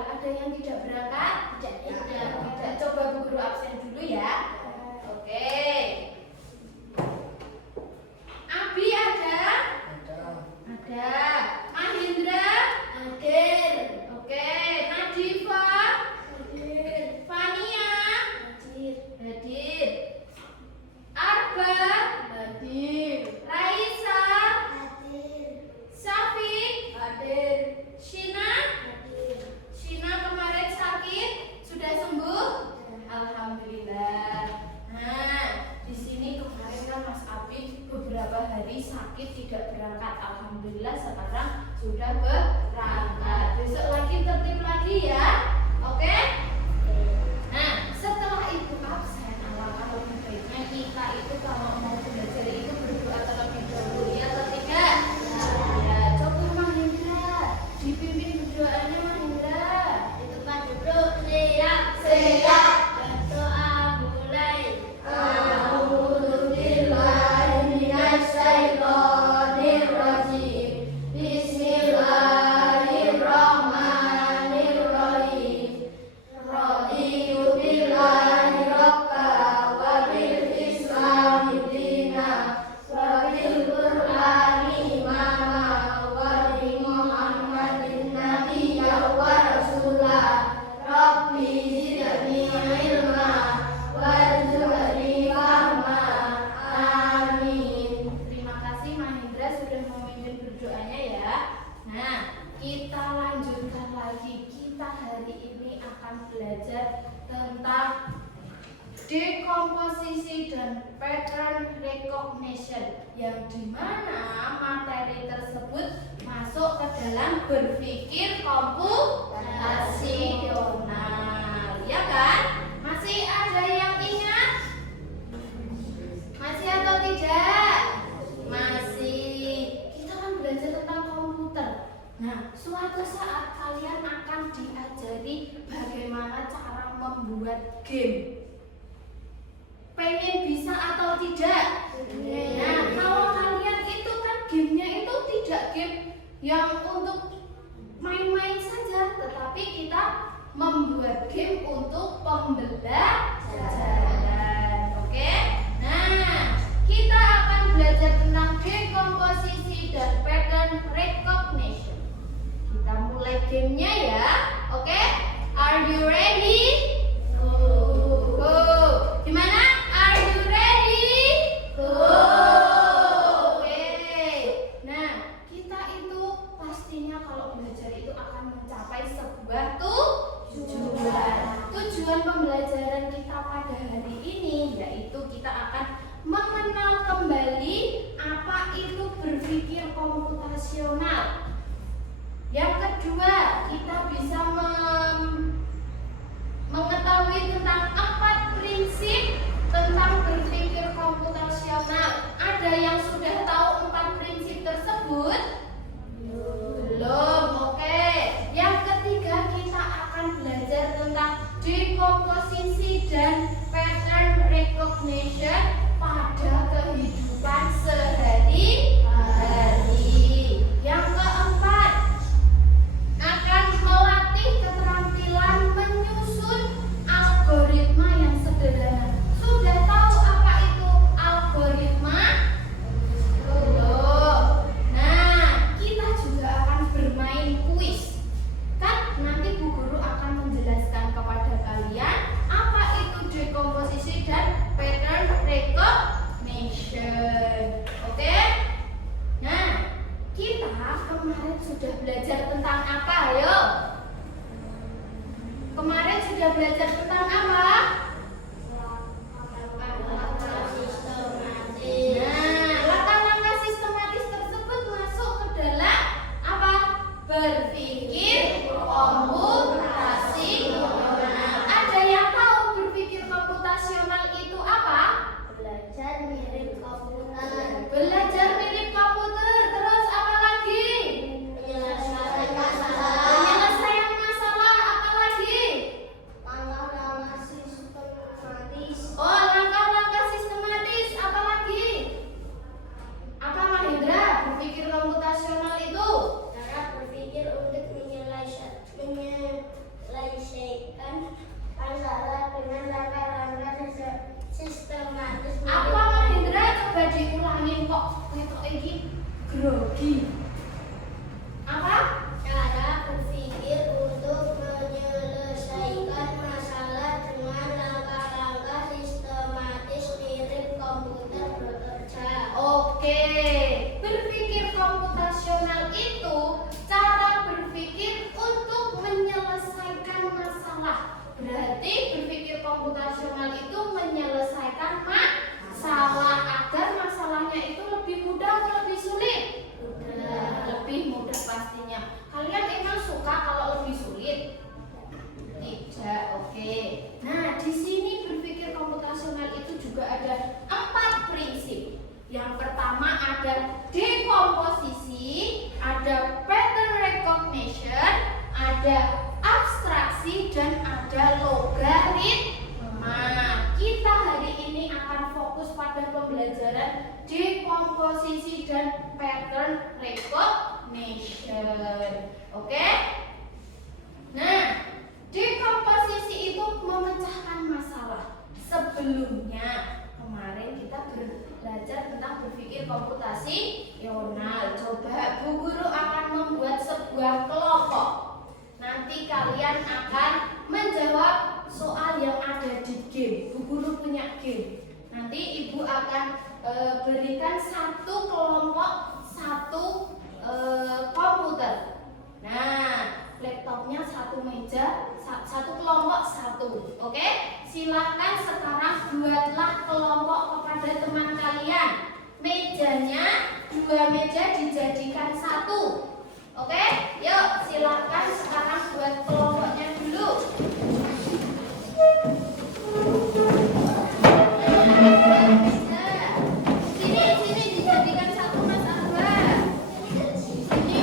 Alhamdulillah. Ada yang tidak berangkat? Tidak. Coba Bu Guru absen dulu ya. Oke. Abi ada? Ada. Mahendra? Hadir. Oke. Nadifa? Hadir. Fania? Hadir. Arba? Hadir. Raisa? Hadir. Syafiq? Hadir. Shina? Hadir. Shina kemarin sakit, sudah sembuh? Alhamdulillah. Nah, di sini kemarin kan Mas Abi beberapa hari sakit tidak berangkat. Alhamdulillah sekarang sudah berangkat. Besok lagi tertib lagi ya. Oke? Nah, setelah ibu absen, alangkah lebih baiknya kita itu kalau mau belajar itu berdoa terlebih dahulu ya atau tidak? Ya, coba Mahendra dipimpin berdoanya Mahendra. Itu kan duduk siap. Berdoa mulai. A'udzubillahiminasyaitonirrajim. Bismillahirrahmanirrahim. Raditu billahi rabba wa bil islami dina wa bil qur'ani imama wa bi muhammadin nabiyya wa rasulah. Rabbi zidni ilma warzuqni fahma. Amin. Terima kasih Mahendra sudah memimpin berdoanya ya. Nah, kita lanjutkan lagi. Kita hari ini akan belajar tentang dekomposisi dan pattern recognition, yang dimana materi tersebut masuk ke dalam berpikir komputasional, ya kan? Masih ada yang ingat? Masih atau tidak? Masih. Kita kan belajar tentang komputer. Nah, suatu saat kalian akan diajari bagaimana cara membuat game. Pengen bisa atau tidak? Nah, kalau kalian itu kan gamenya itu tidak game yang untuk main-main saja, tetapi kita membuat game untuk pembelajaran. Oke? Nah, kita akan belajar tentang dekomposisi dan pattern recognition. Kita mulai gamenya ya. Oke? Are you ready? Go. Gimana? Are you ready? Go. Oke. Nah, kita itu pastinya kalau belajar itu akan mencapai sebuah tujuan. Tujuan pembelajaran kita pada hari ini yaitu kita akan mengenal kembali apa itu berpikir komputasional. Yang kedua, kita bisa mengetahui tentang 4 prinsip tentang berpikir komputasional. Ada yang sudah tahu 4 prinsip tersebut? Belum. Oke. Yang ketiga, kita akan belajar tentang dekomposisi dan pattern recognition pada kehidupan sehari-hari. Yang keempat, akan melatih keterampilan menyusun algoritma ada abstraksi dan ada logaritma. Kita hari ini akan fokus pada pembelajaran dekomposisi dan pattern recognition. Oke? Nah, dekomposisi itu memecahkan masalah. Sebelumnya kemarin kita belajar tentang berpikir komputasional. Coba Bu Guru akan membuat sebuah kelompok. Nanti kalian akan menjawab soal yang ada di game. Bu Guru punya game. Nanti Ibu akan berikan satu kelompok, satu komputer. Nah, laptopnya satu meja, satu kelompok satu. Oke? Silahkan sekarang buatlah kelompok kepada teman kalian. Mejanya 2 meja dijadikan satu. Oke? Yuk, silahkan sekarang buat kelompoknya dulu. Sini dijadikan satu Mas Arba. Sini.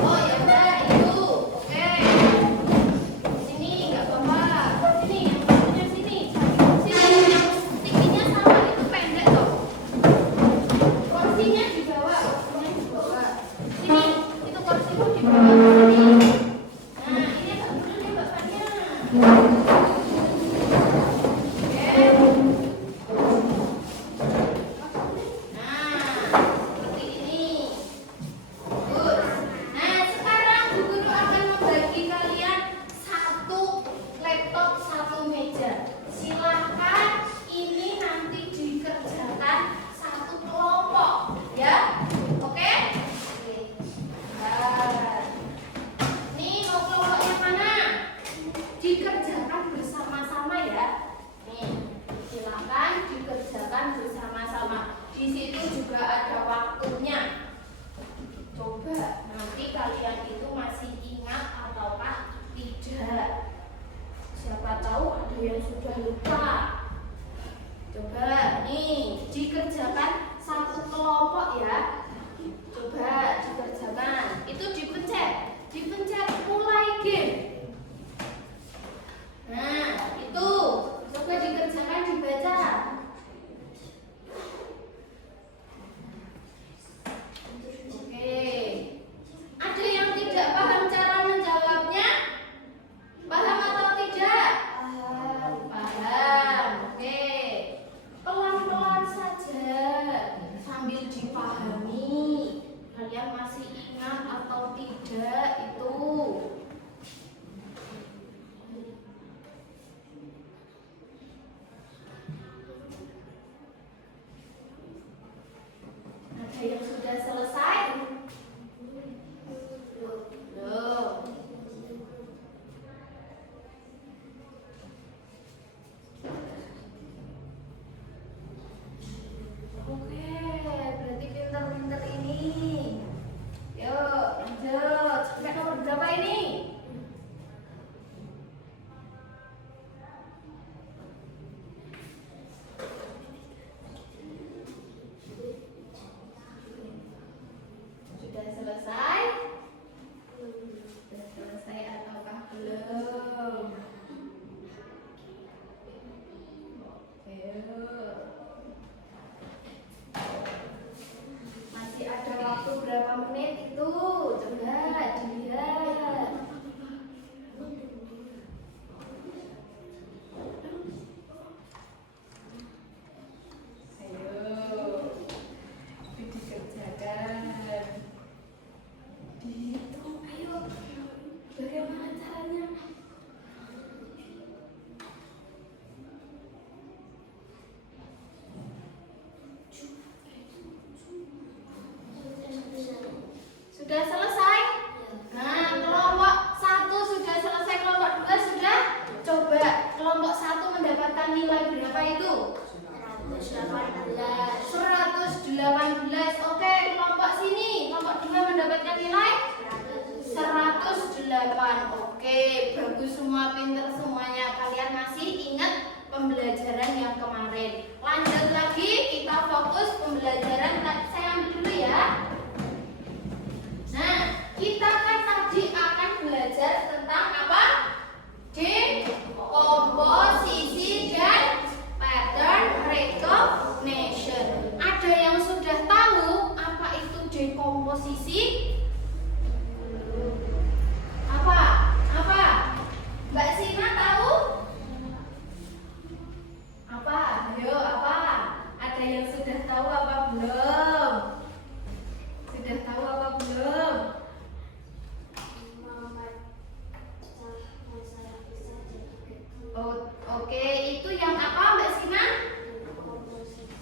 Oh ya udah itu. Oke. Sini nggak apa-apa. Sini yang satunya sini. Sini yang tingginya sama itu pendek toh. Kursinya di bawah. Sini, itu kursimu di bawah sini. Nah, ini agak dulu nih bapaknya. Dikerjakan bersama-sama ya. Nih, silakan dikerjakan bersama-sama. Di situ juga ada waktunya. Coba nanti kalian itu masih ingat ataukah tidak? Siapa tahu ada yang sudah lupa. Coba nih dikerjakan satu kelompok ya. Coba dikerjakan. Itu dipencet mulai game. Nah, itu coba dikerjakan, dibaca. Oke. Ada yang tidak paham cara menjawabnya? Paham atau tidak? Paham. Oke. Pelan-pelan saja sambil dipahami. Kalian masih ingat atau tidak itu? Ada yang sudah selesai? Loh. Oke, berarti pintar-pintar ini. Yuk, lanjut. Sampai nomor berapa ini? Sudah selesai? Sudah selesai ataukah belum? Ayo. Masih ada waktu berapa menit itu? Coba dilihat. Ayo, dikerjakan. Dihitung, ayo. Bagaimana caranya? Sudah selesai? Nah, kelompok 1 sudah selesai, kelompok 2 sudah. Coba kelompok 1 mendapatkan nilai berapa itu? 118. Oke, kelompok sini, kelompok 2 mendapatkan nilai 108. Oke, bagus semua, pinter semuanya. Kalian masih ingat pembelajaran yang kemarin. Lanjut lagi, kita fokus pembelajaran. Saya ambil dulu ya. Nah, kita kan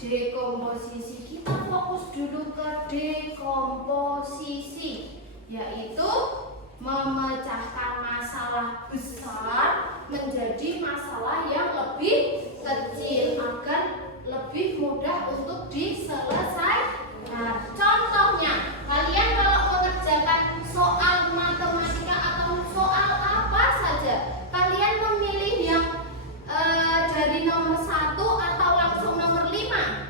dekomposisi. Kita fokus dulu ke dekomposisi, yaitu memecahkan masalah besar menjadi masalah yang lebih kecil agar lebih mudah untuk diselesaikan. Contohnya, kalian kalau mengerjakan soal matematika atau soal apa saja, kalian memilih yang dari nomor 1 atau langsung nomor 5?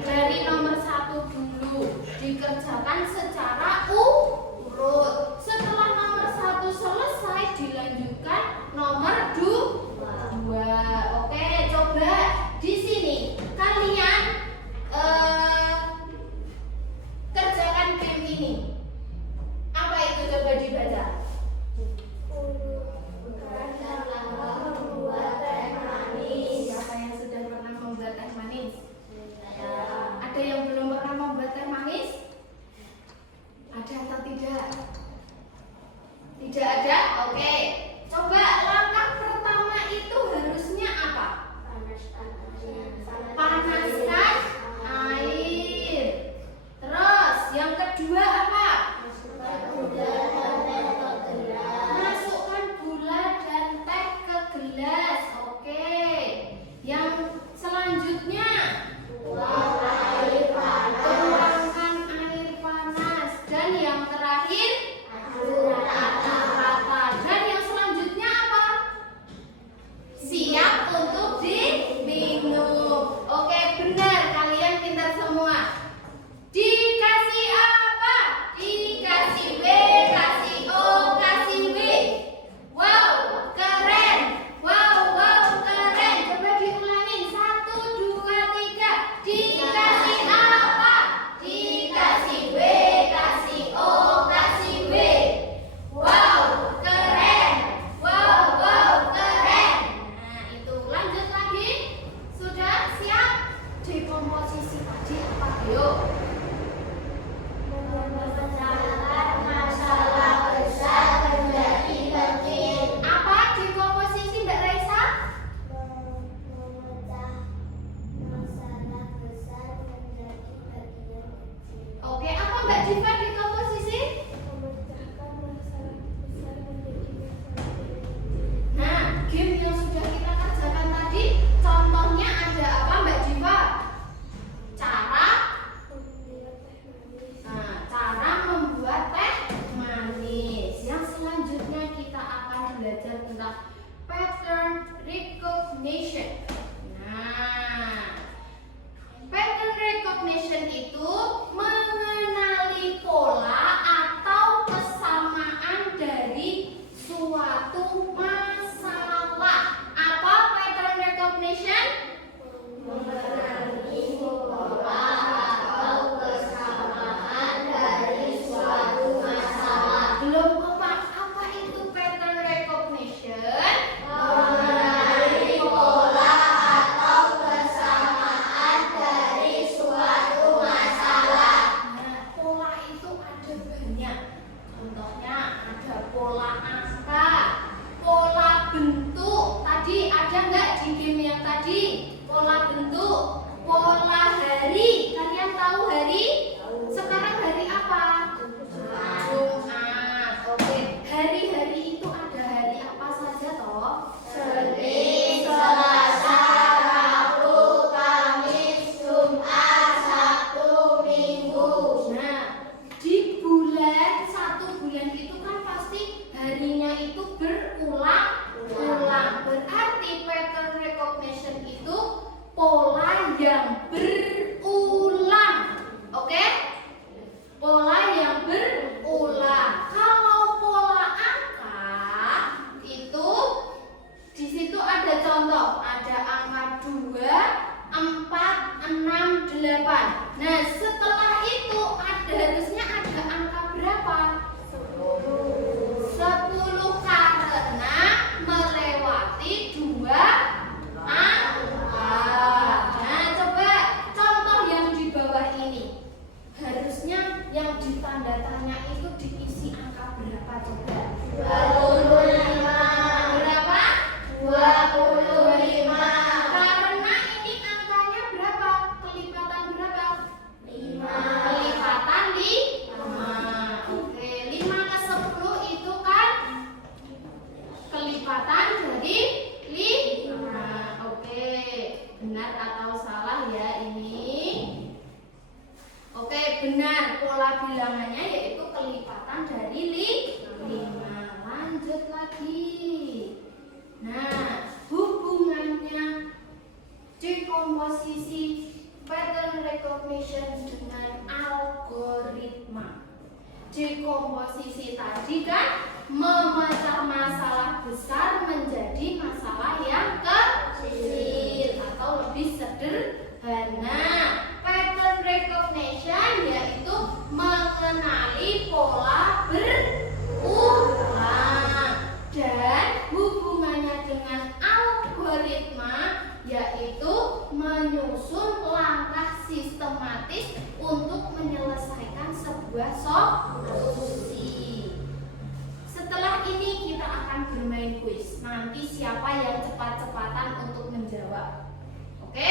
Dari nomor 1 dulu, dikerjakan secara urut. Setelah nomor 1 selesai, dilanjutkan nomor 2. Oke, coba di sini kalian kerjakan game ini. Apa itu, coba dibaca. Siapa yang sudah pernah membuat teh manis? Ada yang belum pernah membuat teh manis? Ada atau tidak? Tidak ada? Oke. Coba langkah pertama itu harusnya apa? Panaskan air. Terus yang kedua apa? Masukkan gula dan teh ke gelas. Oke. Yang selanjutnya, tuangkan air panas. Dan yang terakhir, rata. Dan yang selanjutnya apa? Siap untuk diminum. Oke, benar, kalian pintar semua. Dikasih apa? Dikasih B, kasih O, kasih W. Wow, keren. Wow, keren. Coba diulangin. 1, 2, 3. Dikasih apa? Dikasih B, kasih O, kasih W. Wow, keren. Wow, keren. Nah, itu lanjut lagi. Sudah siap? Dekomposisi tadi apa? Yuk. Masalah besar menjadi kecil. Apa dekomposisi, Mbak Raisa? Memecah masalah besar menjadi bagian kecil. Oke, apa Mbak Diva dekomposisi? Memecahkan masalah besar menjadi masalah kecil. Nah, game yang sudah kita kerjakan tadi, contohnya ada apa Mbak Diva? Cara membuat teh manis. Yang selanjutnya kita akan belajar tentang pattern recognition. Nah, pattern recognition itu mengenali pola atau kesamaan dari suatu masalah. Apa pattern recognition? Mengenali pola atau kesamaan dari suatu masalah. Belum apa itu pattern recognition? Mengenali pola atau kesamaan dari suatu masalah. Nah, pola itu ada banyak. Contohnya ada pola angka, pola bentuk. Tadi ada nggak di game yang tadi? Pola bentuk, pola hari. Kalian tahu hari? Sekarang hari apa? Jumat. Oke. Hari-hari itu ada hari apa saja toh? Senin, Selasa, Rabu, Kamis, Jumat, Sabtu, Minggu. Nah, di bulan, 1 bulan itu kan pasti harinya itu berulang-ulang. Berarti pattern recognition itu pola yang berulang. Oke? Pola yang berulang. Kalau pola angka itu di situ ada contoh, ada angka 2, 4, 6, 8. Nah, setelah itu harusnya ada angka berapa? 10 karena melewati 2 angka. Nah, coba contoh yang di bawah ini. Harusnya yang ditanda tanya itu diisi angka berapa, coba? 25. Berapa? 25. Karena ini angkanya berapa? tadi kan memecah masalah besar menjadi masalah yang kecil atau lebih sederhana. Pattern recognition yaitu mengenali pola berulang, dan hubungannya dengan algoritma yaitu menyusun langkah sistematis untuk menyelesaikan sebuah solusi. Setelah ini kita akan bermain kuis. Nanti siapa yang cepat-cepatan untuk menjawab. Oke?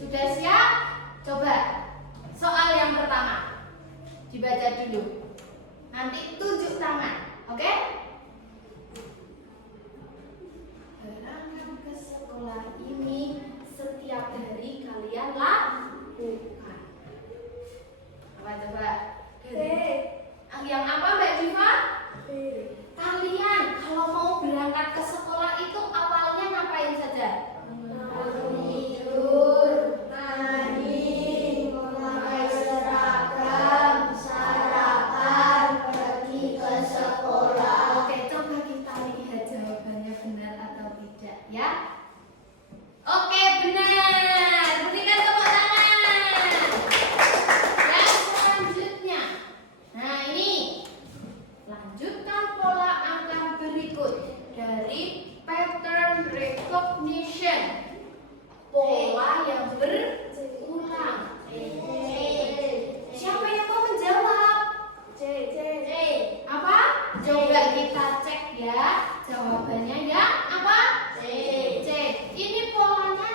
Sudah siap? Coba soal yang pertama dibaca dulu. Nanti tunjuk tangan. Oke? Berangkat ke sekolah ini setiap hari kalian lakukan. Apa coba? Yang apa Mbak Diva? Kalian kalau mau berangkat ke sekolah itu awalnya ngapain saja? Tidur, mandi, memakai seragam, sarapan, pergi ke sekolah. Oke, coba kita lihat jawabannya benar atau tidak ya. Oke, benar. Berikan tepuk tangan. Yang selanjutnya. Nah, ini. Lanjutkan pola angka berikut dari pattern recognition. Pola yang berulang. Siapa yang mau menjawab? Apa? Coba kita cek ya. Jawabannya ya apa? C. Ini polanya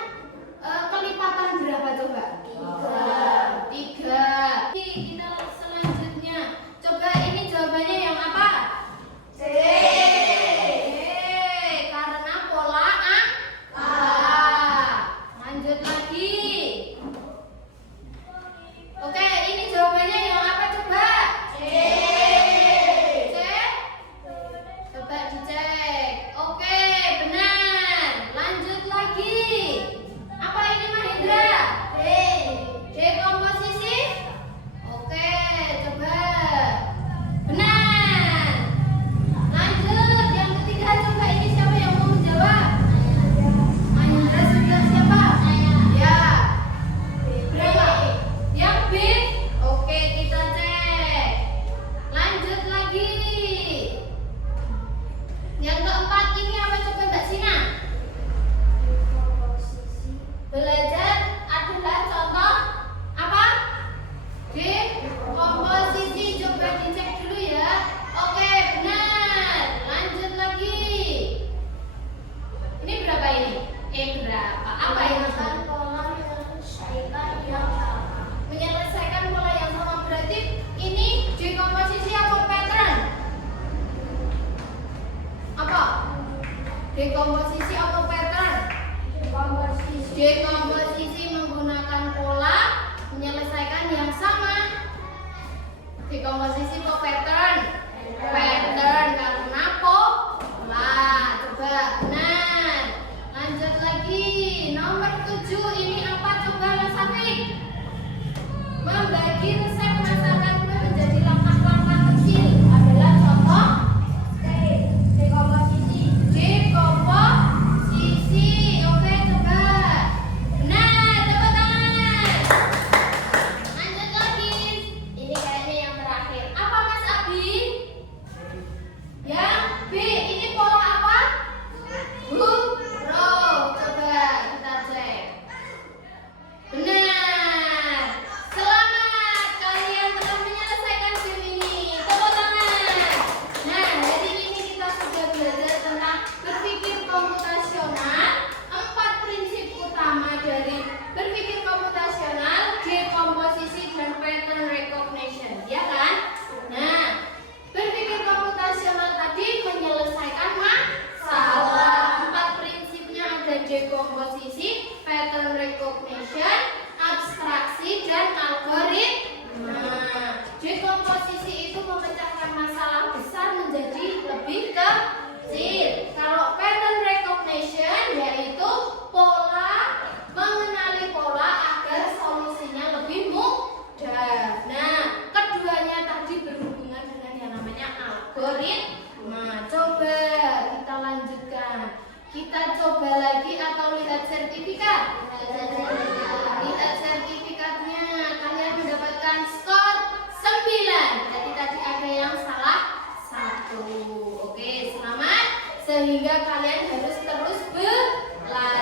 kelipatan berapa coba? 3. Kita selanjutnya. Coba ini jawabannya yang apa? C. Karena pola angka. Lanjut lagi. Oke, ini jawabannya yang apa coba? C. Coba dicek. Oke, benar. Lanjut lagi. Apa ini Mahendra? D komposisi? Oke, coba. Benar. Lanjut, yang ketiga coba ini siapa yang mau menjawab? Mahendra sudah siapa? Ya. Berapa? Yang B? Oke, kita cek. Lanjut lagi. Yang keempat ini apa coba Mbak Sina? Belajar adalah contoh apa? D komposisi. Coba dicek dulu ya. Oke, benar. Lanjut lagi. Ini berapa ini? Berapa? Apa ini? Menyelesaikan pola yang sama. Berarti ini D komposisi atau pattern? Apa? D komposisi atau pattern? D komposisi menggunakan pola menyelesaikan yang sama. D komposisi atau pattern? Pattern karena pola. Coba benar. Lanjut lagi. Nomor 7 ini apa coba Mas Afif? Membagi resep masakan kue menjadi langkah-langkah kecil adalah contoh D komposisi. Oke, coba. Benar, tepuk tangan. Lanjut lagi. Ini kayaknya yang terakhir. Apa Mas Abi? favorit? Nah, coba kita lanjutkan. Kita coba lagi atau lihat sertifikat? Lihat sertifikatnya. Kalian mendapatkan skor 9. Jadi tadi ada yang salah 1. Oke, selamat. Sehingga kalian harus terus belajar.